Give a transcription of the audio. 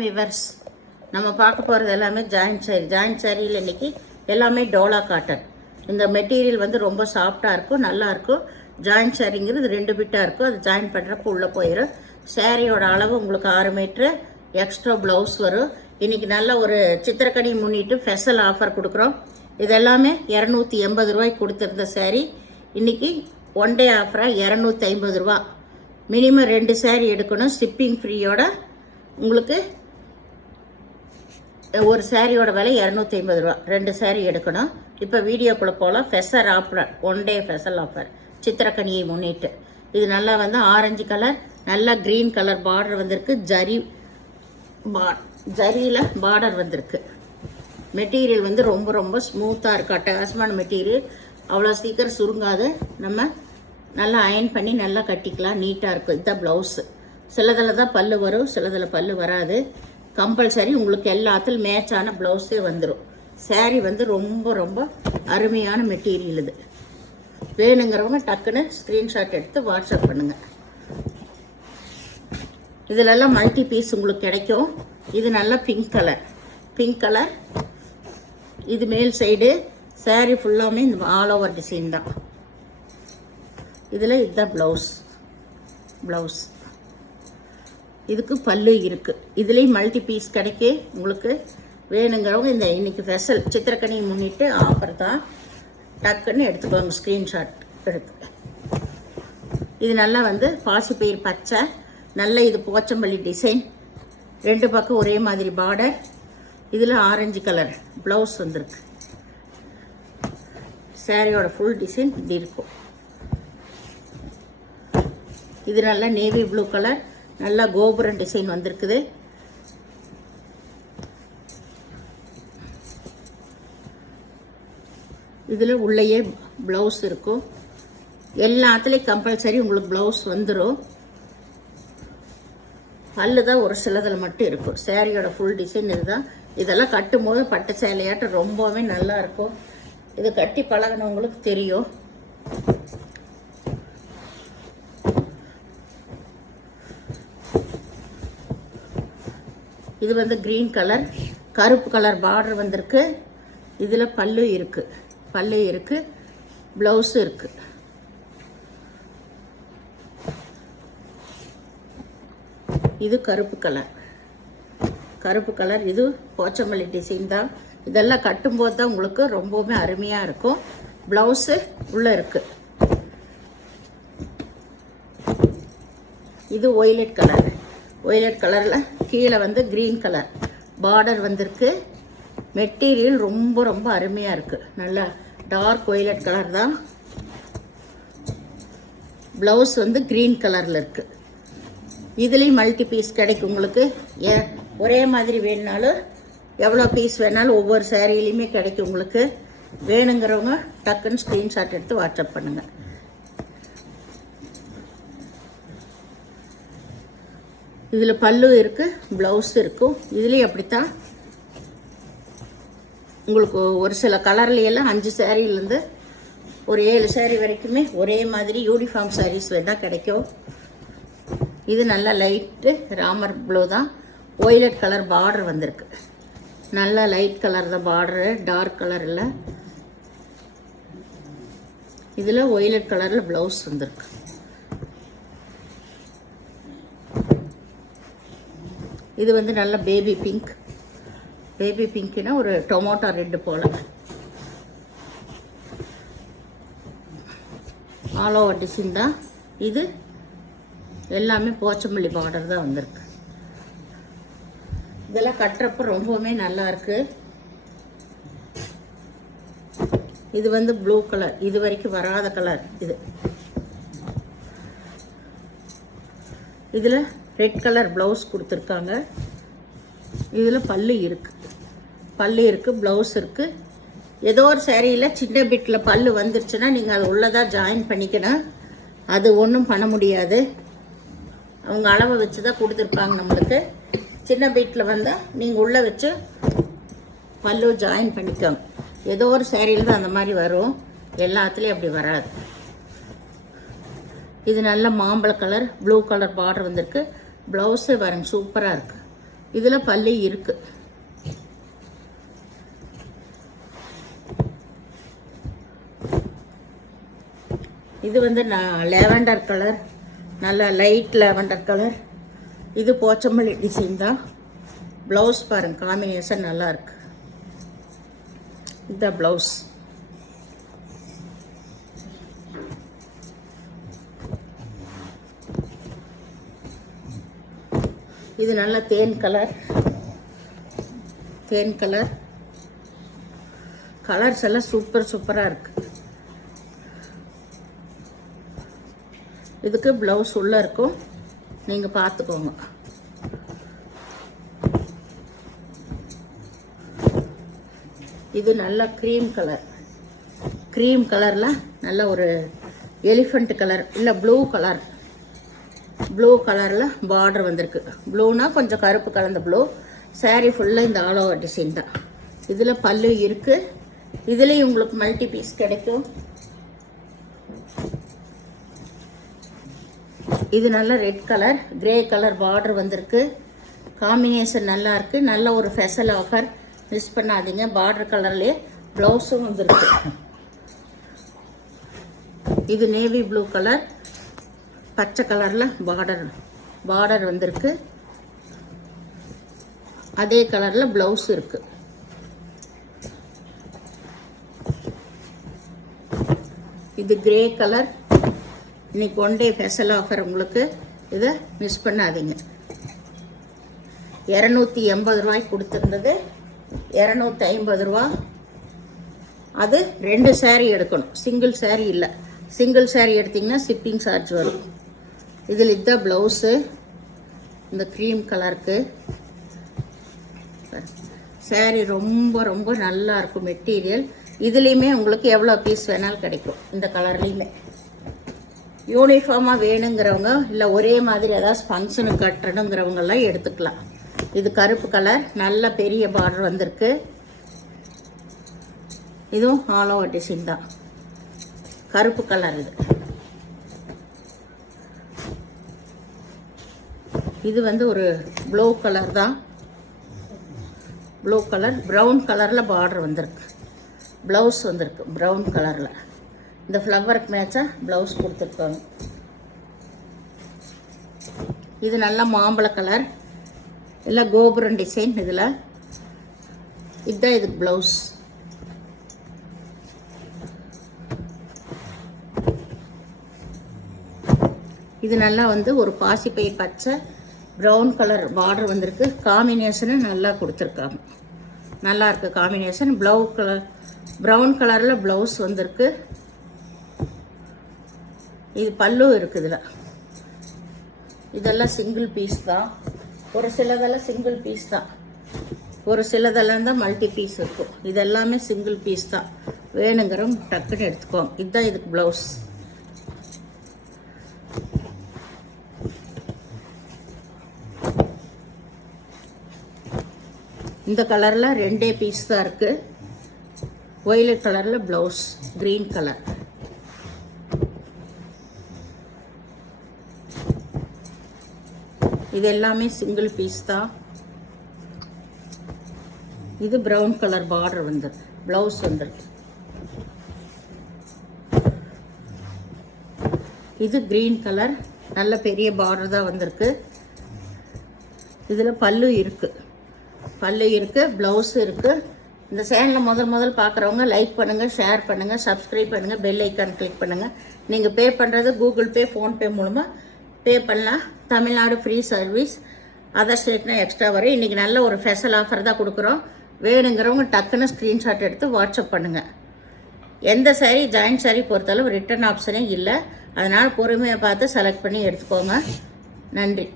Viewers நம்ம பார்க்க போகிறது எல்லாமே ஜாயின்ட் சாரியில் இன்றைக்கி எல்லாமே டோலா காட்டன். இந்த மெட்டீரியல் வந்து ரொம்ப சாஃப்டாக இருக்கும், நல்லாயிருக்கும். ஜாயின்ட் சாரிங்கிறது 2 பிட்டாக இருக்கும். அது ஜாயின் பண்ணுறப்போ உள்ளே போயிடும். சாரியோட அளவு உங்களுக்கு 6 மீட்ரு. எக்ஸ்ட்ரா ப்ளவுஸ் வரும். இன்றைக்கி நல்ல ஒரு சித்திரக்கனி முன்னிட்டு ஸ்பெஷல் ஆஃபர் கொடுக்குறோம். இதெல்லாமே 280 ரூபாய்க்கு கொடுத்துருந்த சாரி இன்றைக்கி ஒன் டே ஆஃபராக 250 ரூபா. மினிமம் 2 சாரி எடுக்கணும். ஷிப்பிங் ஃப்ரீயோட உங்களுக்கு ஒரு சாரியோட விலை 250 ரூபா. 2 சாரி எடுக்கணும். இப்போ வீடியோக்குள்ளே போகலாம். Special offer, one day special offer சித்திரக்கனியை முன்னிட்டு. இது நல்லா வந்து ஆரஞ்சு கலர், நல்லா க்ரீன் கலர் பார்டர் வந்திருக்கு. ஜரியில் பார்டர் வந்திருக்கு. மெட்டீரியல் வந்து ரொம்ப ரொம்ப ஸ்மூத்தாக இருக்குது. அட்டகாசமான மெட்டீரியல். அவ்வளோ சீக்கிரம் சுருங்காது. நம்ம நல்லா அயன் பண்ணி நல்லா கட்டிக்கலாம். நீட்டாக இருக்கும். இதுதான் ப்ளவுஸு. சிலதில் தான் பல்லு வரும், சிலதில் பல்லு வராது. கம்பல்சரி உங்களுக்கு எல்லாத்துலையும் மேட்சான ப்ளவுஸே வந்துடும். சாரீ வந்து ரொம்ப ரொம்ப அருமையான மெட்டீரியல். இது வேணுங்கிறவங்க டக்குன்னு ஸ்க்ரீன்ஷாட் எடுத்து வாட்ஸ்அப் பண்ணுங்கள். இதிலெல்லாம் மல்டி பீஸ் உங்களுக்கு கிடைக்கும். இது நல்லா பிங்க் கலர். இது மேல் சைடு. சாரீ ஃபுல்லாமே இந்த ஆல் ஓவர் டிசைன் தான். இதில் இதுதான் ப்ளவுஸ். இதுக்கு பல்லு இருக்குது. இதுலேயும் மல்டி பீஸ் கிடைக்கே. உங்களுக்கு வேணுங்கிறவங்க இந்த இன்றைக்கி ஸ்பெஷல் சித்திரக்கனி முன்னிட்டு ஆஃபர் தான். டக்குன்னு எடுத்துக்கோங்க ஸ்க்ரீன்ஷாட் எடுத்து. இது நல்லா வந்து பாசிப்பயிர் பச்சை, நல்ல இது போச்சம்பள்ளி டிசைன். 2 பக்கம் ஒரே மாதிரி பார்டர். இதில் ஆரஞ்சு கலர் ப்ளவுஸ் வந்திருக்கு. சாரியோட ஃபுல் டிசைன் இப்படி இருக்கும். இது நல்லா நேவி ப்ளூ கலர், நல்லா கோபுரம் டிசைன் வந்திருக்குது. இதில் உள்ளேயே ப்ளவுஸ் இருக்கும். எல்லாத்துலேயும் கம்பல்சரி உங்களுக்கு ப்ளவுஸ் வந்துடும். பல்லு தான் ஒரு சிலதில் மட்டும் இருக்கும். சாரியோட ஃபுல் டிசைன் இதுதான். இதெல்லாம் கட்டும் போது பட்டு சேலையாட்டம் ரொம்பவே நல்லா இருக்கும். இது கட்டி பழகினவங்களுக்கு தெரியும். இது வந்து க்ரீன் கலர், கருப்பு கலர் பார்டர் வந்திருக்கு. இதில் பல்லு இருக்குது, ப்ளவுஸு இருக்குது. இது கருப்பு கலர். இது போச்சம்பள்ளி டிசைன் தான். இதெல்லாம் கட்டும்போது தான் உங்களுக்கு ரொம்பவுமே அருமையாக இருக்கும். ப்ளவுஸு உள்ளே இருக்குது. இது ஒய்லெட் கலரில் கீழே வந்து க்ரீன் கலர் பார்டர் வந்திருக்கு. மெட்டீரியல் ரொம்ப ரொம்ப அருமையாக இருக்குது. நல்லா டார்க் ஒய்லெட் கலர் தான். ப்ளவுஸ் வந்து க்ரீன் கலரில் இருக்குது. இதுலேயும் மல்டி பீஸ் கிடைக்கும் உங்களுக்கு. ஒரே மாதிரி வேணுனாலும் எவ்வளோ பீஸ் வேணாலும் ஒவ்வொரு சாரிலையுமே கிடைக்கும் உங்களுக்கு. வேணுங்கிறவங்க டக்குன்னு ஸ்க்ரீன்ஷாட் எடுத்து வாட்ஸ்அப் பண்ணுங்கள். இதில் பல்லு இருக்குது, ப்ளவுஸ் இருக்கும். இதுலேயும் அப்படித்தான் உங்களுக்கு ஒரு சில கலர்லையெல்லாம் 5 சாரிலேருந்து ஒரு 7 சாரி வரைக்குமே ஒரே மாதிரி யூனிஃபார்ம் சாரீஸ் வேணால் கிடைக்கும். இது நல்லா லைட்டு ராமர் ப்ளூ தான். ஒய்லட் கலர் பார்டர் வந்திருக்கு. நல்லா லைட் கலர் தான் பார்டரு, டார்க் கலர் இல்லை. இதில் ஒய்லட் கலரில் ப்ளவுஸ் வந்திருக்கு. இது வந்து நல்ல பேபி பிங்க்னா ஒரு டொமேட்டோ ரெட் போல். ஆல் ஓவர் டிசைன் தான். இது எல்லாமே போச்சம்பள்ளி பார்டர் தான் வந்திருக்கு. இதெல்லாம் கட்டுறப்ப ரொம்பவுமே நல்லா இருக்கு. இது வந்து ப்ளூ கலர், இது வரைக்கும் வராத கலர். இதில் ரெட் கலர் ப்ளவுஸ் கொடுத்துருக்காங்க. இதில் பல்லு இருக்குது, ப்ளவுஸ் இருக்குது. ஏதோ ஒரு சேரீயில் சின்ன பிட்டில் பல்லு வந்துருச்சுன்னா நீங்கள் அது உள்ளதாக ஜாயின் பண்ணிக்கணும். அது ஒன்றும் பண்ண முடியாது. அவங்க அளவை வச்சு தான் கொடுத்துருப்பாங்க நம்மளுக்கு. சின்ன பிட்டில் வந்தால் நீங்கள் உள்ளே வச்சு பல்லு ஜாயின் பண்ணிக்கோங்க. ஏதோ ஒரு சேரீயில் தான் அந்த மாதிரி வரும், எல்லாத்துலேயும் அப்படி வராது. இது நல்ல மாம்பழ கலர், ப்ளூ கலர் பார்டர் வந்திருக்கு. ப்ளவுஸு பாருங்க சூப்பராக இருக்குது. இதில் பல்லு இருக்கு. இது வந்து லேவண்டர் கலர், நல்ல லைட் லேவண்டர் கலர். இது போச்சம்பள்ளி டிசைன் தான். ப்ளவுஸ் பாருங்க, காம்பினேஷன் நல்லா இருக்கு. இந்த ப்ளவுஸ் இது நல்ல தேன் கலர். தேன் கலர் கலர்ஸ் எல்லாம் சூப்பராக இருக்கு. இதுக்கு ப்ளவுஸ் உள்ள இருக்கும், நீங்கள் பார்த்துக்கோங்க. இது நல்ல க்ரீம் கலர். க்ரீம் கலரில் நல்ல ஒரு எலிஃபண்ட் கலர் இல்லை ப்ளூ கலர். ப்ளூ கலரில் பார்டர் வந்திருக்கு. ப்ளூனா கொஞ்சம் கருப்பு கலந்த ப்ளூ. சாரீ ஃபுல்லாக இந்த ஆல் ஓவர் டிசைன் தான். இதில் பல்லு இருக்குது. இதுலேயும் உங்களுக்கு மல்டி பீஸ் கிடைக்கும். இது நல்ல red colour, grey colour border வந்திருக்கு. காம்பினேஷன் நல்லா இருக்குது. நல்ல ஒரு ஸ்பெஷல் ஆஃபர், மிஸ் பண்ணாதீங்க. பார்டர் கலர்லேயே ப்ளவுஸும் வந்திருக்கு. இது நேவி ப்ளூ கலர், பச்சை கலரில் பார்டர் வந்திருக்கு. அதே கலரில் ப்ளவுஸ் இருக்கு. இது கிரே கலர். இன்னைக்கு ஒன் டே ஸ்பெஷல் ஆஃபர் உங்களுக்கு. இதை மிஸ் பண்ணாதீங்க. 280 ரூபாய்க்கு கொடுத்துருந்தது 250 ரூபா. அது 2 சாரீ எடுக்கணும், சிங்கிள் சாரீ இல்லை. சிங்கிள் சாரீ எடுத்திங்கன்னா ஷிப்பிங் சார்ஜ் வரும். இதில் இதுதான் ப்ளவுஸு. இந்த க்ரீம் கலருக்கு சாரீ ரொம்ப நல்லா இருக்கும் மெட்டீரியல். இதுலேயுமே உங்களுக்கு எவ்வளோ பீஸ் வேணாலும் கிடைக்கும். இந்த கலர்லேயுமே யூனிஃபார்மாக வேணுங்கிறவங்க, இல்லை ஒரே மாதிரி ஏதாவது ஃபங்க்ஷனுக்கு கட்டணுங்கிறவங்கெல்லாம் எடுத்துக்கலாம். இது கருப்பு கலர், நல்ல பெரிய பார்டர் வந்திருக்கு. இதுவும் ஆல் ஓவர் டிசைன் தான். கருப்பு கலர் இது வந்து ஒரு ப்ளூ கலர் தான். ப்ளூ கலர், ப்ரௌன் கலரில் பார்டர் வந்திருக்கு. ப்ளவுஸ் வந்திருக்கு ப்ரௌன் கலரில். இந்த ஃப்ளவருக்கு மேட்சாக ப்ளவுஸ் கொடுத்துருக்காங்க. இது நல்ல மாம்பழ கலர், இல்லை கோபுரம் டிசைன். இதில் இதுதான் இதுக்கு ப்ளவுஸ். இது நல்லா வந்து ஒரு பாசிப்பை பச்சை ப்ரௌன் கலர் பார்டர் வந்திருக்கு. காம்பினேஷனு நல்லா கொடுத்துருக்காங்க. நல்லா இருக்கு காம்பினேஷன். ப்ரௌன் கலரில் ப்ளவுஸ் வந்திருக்கு. இது பல்லு இருக்குது. இதில் இதெல்லாம் சிங்கிள் பீஸ் தான். ஒரு சிலதெல்லாம் சிங்கிள் பீஸ் தான், ஒரு சிலதெல்லாம் தான் மல்டி பீஸ் இருக்கும். இதெல்லாமே சிங்கிள் பீஸ் தான். வேணுங்கிறவங்க டக்குன்னு எடுத்துக்கோங்க. இதுதான் இதுக்கு ப்ளவுஸ். இந்த கலரில் 2 பீஸ் தான் இருக்குது. ஒயிலட் கலரில் ப்ளவுஸ், க்ரீன் கலர். இது எல்லாமே சிங்கிள் பீஸ் தான். இது ப்ரௌன் கலர் பார்டர் வந்துருக்கு, ப்ளவுஸ் வந்துருக்கு. இது க்ரீன் கலர், நல்ல பெரிய பார்டர் தான் வந்திருக்கு. இதில் பல்லு இருக்குது, ப்ளவுஸ் இருக்குது. இந்த சேனலை முதல் பார்க்குறவங்க லைக் பண்ணுங்கள், ஷேர் பண்ணுங்கள், சப்ஸ்கிரைப் பண்ணுங்கள், பெல் ஐக்கான் கிளிக் பண்ணுங்கள். நீங்கள் பே பண்ணுறது கூகுள் பே, ஃபோன்பே மூலமாக பே பண்ணலாம். Tamil Nadu free service. அதர் ஸ்டேட்னா எக்ஸ்ட்ரா வரும். இன்றைக்கி நல்ல ஒரு ஸ்பெஷல் ஆஃபர் தான் கொடுக்குறோம். வேணுங்கிறவங்க டக்குன்னு ஸ்க்ரீன்ஷாட் எடுத்து வாட்ஸ்அப் பண்ணுங்கள். எந்த சாரீ ஜாயின்ட் சாரீ பொறுத்தளவு ரிட்டர்ன் ஆப்ஷனே இல்லை. அதனால் பொறுமையாக பார்த்து செலக்ட் பண்ணி எடுத்துக்கோங்க. நன்றி.